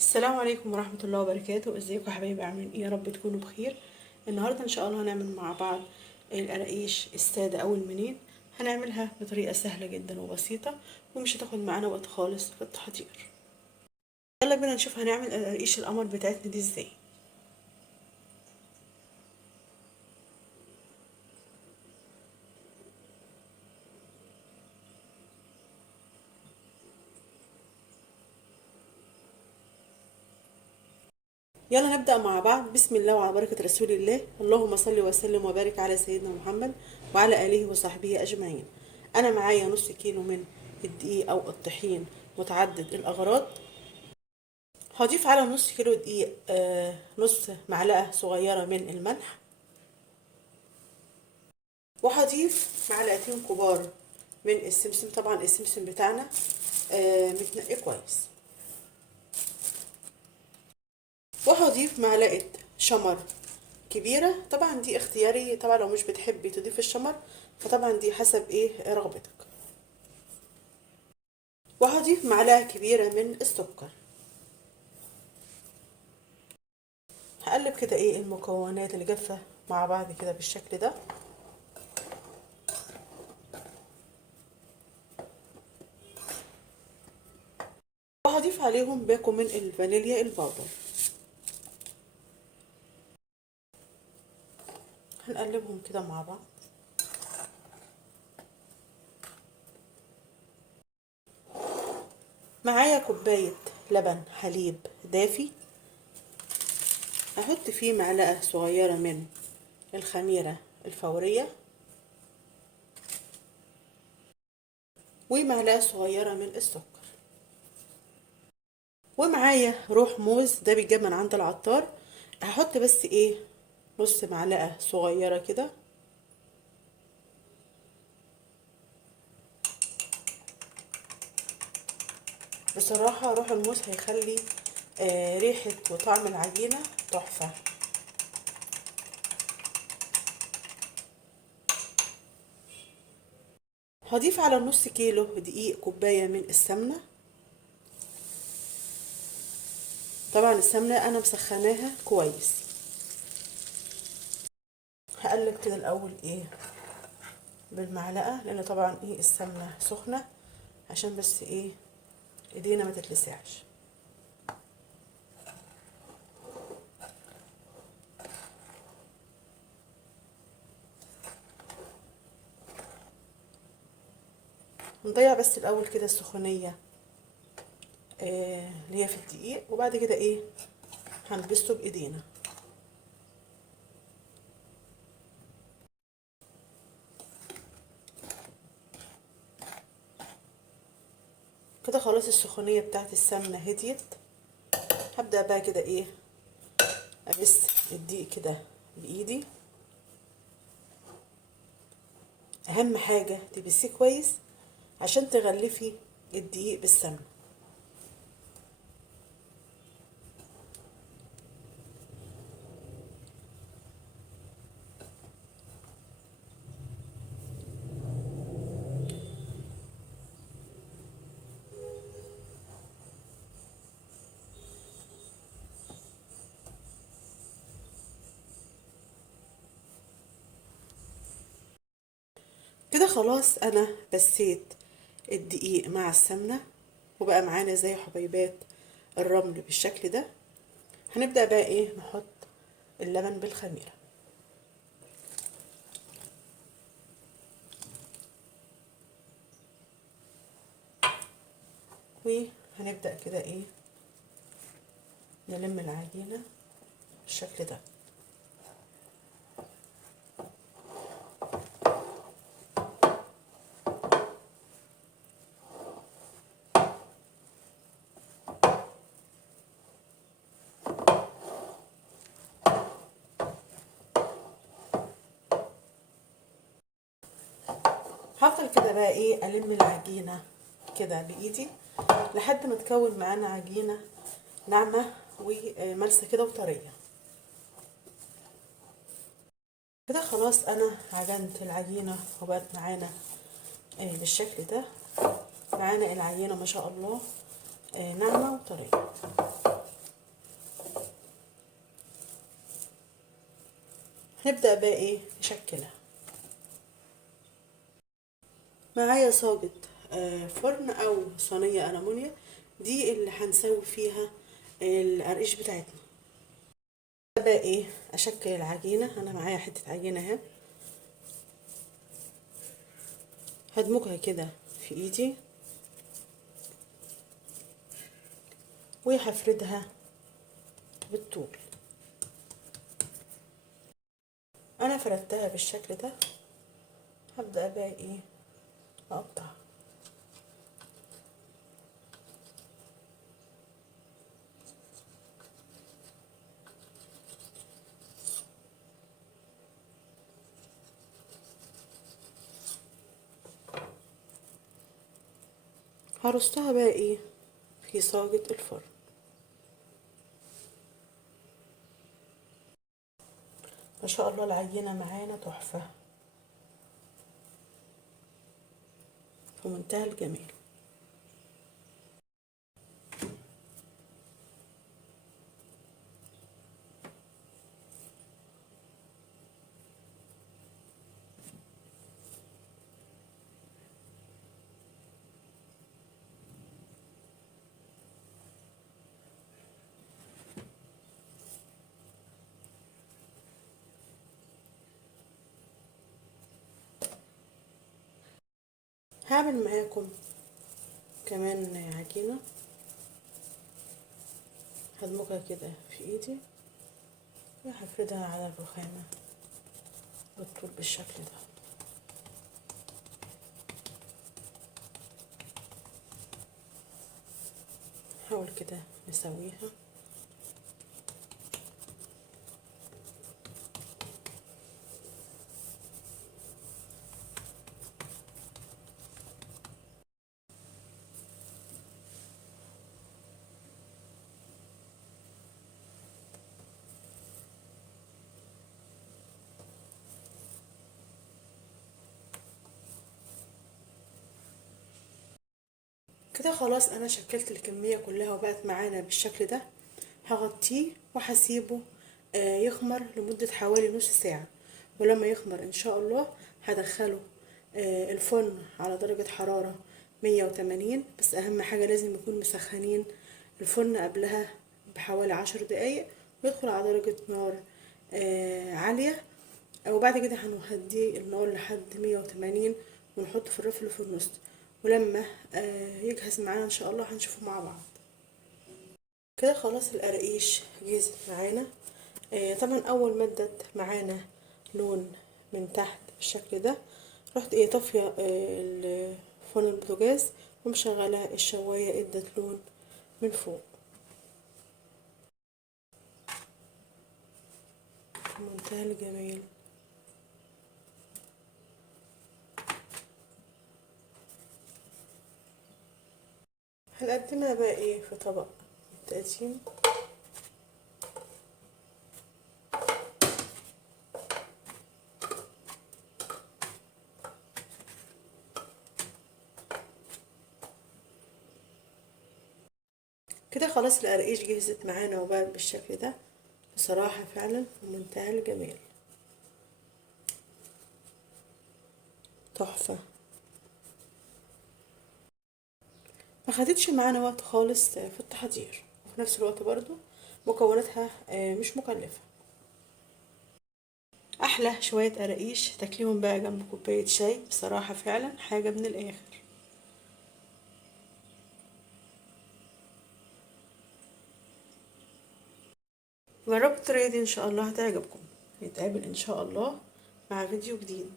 السلام عليكم ورحمة الله وبركاته. ازيكم يا حبايبي؟ عاملين ايه؟ يا رب تكونوا بخير. النهاردة ان شاء الله هنعمل مع بعض القراقيش السادة او المنيت. هنعملها بطريقة سهلة جدا وبسيطة، ومش هتاخد معانا وقت خالص في التحضير. يلا بينا نشوف هنعمل القراقيش القمر بتاعتنا دي ازاي. يلا نبدأ مع بعض. بسم الله وعلى بركة رسول الله. اللهم صل وسلم وبارك على سيدنا محمد وعلى آله وصحبه أجمعين. أنا معايا نص كيلو من الدقيق أو الطحين متعدد الأغراض. هضيف على نص كيلو دقيق نص معلقة صغيرة من الملح، وهضيف معلقتين كبار من السمسم. طبعا السمسم بتاعنا متنقي كويس. وهضيف معلقة شمر كبيرة، طبعا دي اختياري، طبعا لو مش بتحبي تضيف الشمر فطبعا دي حسب ايه رغبتك. وهضيف معلقة كبيرة من السكر. هقلب كده ايه المكونات اللي جافة مع بعض كده بالشكل ده. وهضيف عليهم باكو من الفانيليا البودر. هنقلبهم كده مع بعض. معايا كوباية لبن حليب دافي. هحط فيه معلقة صغيرة من الخميرة الفورية، ومعلقة صغيرة من السكر. ومعايا روح موز، ده بيتجاب من عند العطار. هحط بس ايه نص معلقة صغيرة كده. بصراحة روح الموز هيخلي ريحة وطعم العجينة تحفة. هضيف على نص كيلو دقيق كوباية من السمنة. طبعا السمنة انا مسخناها كويس. هقلب كده الاول ايه بالمعلقة، لان طبعا ايه السمنة سخنة، عشان بس ايه ايدينا ما تتلسعش. نضيع بس الاول كده السخونية اللي هي في الدقيق، وبعد كده ايه هنبسطه بايدينا. كده خلاص السخونية بتاعت السمنة هديت. هبدأ بقى كده ايه ابس الدقيق كده بايدي. اهم حاجة تبسيه كويس عشان تغلفي الدقيق بالسمنة. كده خلاص انا بسيت الدقيق مع السمنة، وبقى معانا زي حبيبات الرمل بالشكل ده. هنبدأ بقى ايه نحط اللبن بالخميرة. وهنبدأ كده ايه نلم العجينة بالشكل ده. هفضل كده بقى ايه الم العجينة كده بايدي لحد ما تكون معانا عجينة ناعمة وملسة كده وطرية. كده خلاص انا عجنت العجينة وبقت معانا بالشكل ده. معانا العجينة ما شاء الله ناعمة وطرية. نبدأ بقى ايه نشكلها. معايا صاجة فرن او صينية ألمونيا، دي اللي هنسوي فيها القرقيش بتاعتنا. بقى ايه اشكل العجينة. انا معايا حتة عجينة اهي، هدمجها كده في ايدي وهفردها بالطول. انا فردتها بالشكل ده، هبدأ بقى ايه اقطع. هرصها بقى ايه في صاجة الفرن. ما شاء الله العجينة معانا تحفة في منتهى الجمال. هعمل معاكم كمان عجينة، هدمجها كده في ايدي وهفردها على الرخامة بالطول بالشكل ده. نحاول كده نسويها. كده خلاص انا شكلت الكمية كلها وبقت معانا بالشكل ده. هغطيه وهسيبه يخمر لمدة حوالي نص ساعة، ولما يخمر ان شاء الله هدخله الفرن على درجة حرارة 180. بس اهم حاجة لازم يكون مسخنين الفرن قبلها بحوالي 10 دقايق، ويدخل على درجة نار عالية. وبعد كده هنهدي النار لحد 180 ونحطه في الرف اللي في النص. ولما يجهز معانا ان شاء الله هنشوفه مع بعض. كده خلاص القراقيش جهزت معانا. طبعا اول ما ادت معانا لون من تحت بالشكل ده، رحت ايه طافيه فرن البوتاجاز ومشغله الشوايه، ادت لون من فوق في منتهى الجمال. هنقدمها بقى ايه في طبق التقديم. كده خلاص القراقيش جهزت معانا وبقت بالشكل ده، بصراحة فعلا في منتهى الجمال، تحفة. ما خدتش معانا وقت خالص في التحضير، وفي نفس الوقت برضو مكوناتها مش مكلفة. احلى شوية قراقيش تاكليهم بقى جنب كوباية شاي، بصراحة فعلا حاجة من الاخر. جربوا الطريقة دي ان شاء الله هتعجبكم. نتقابل ان شاء الله مع فيديو جديد.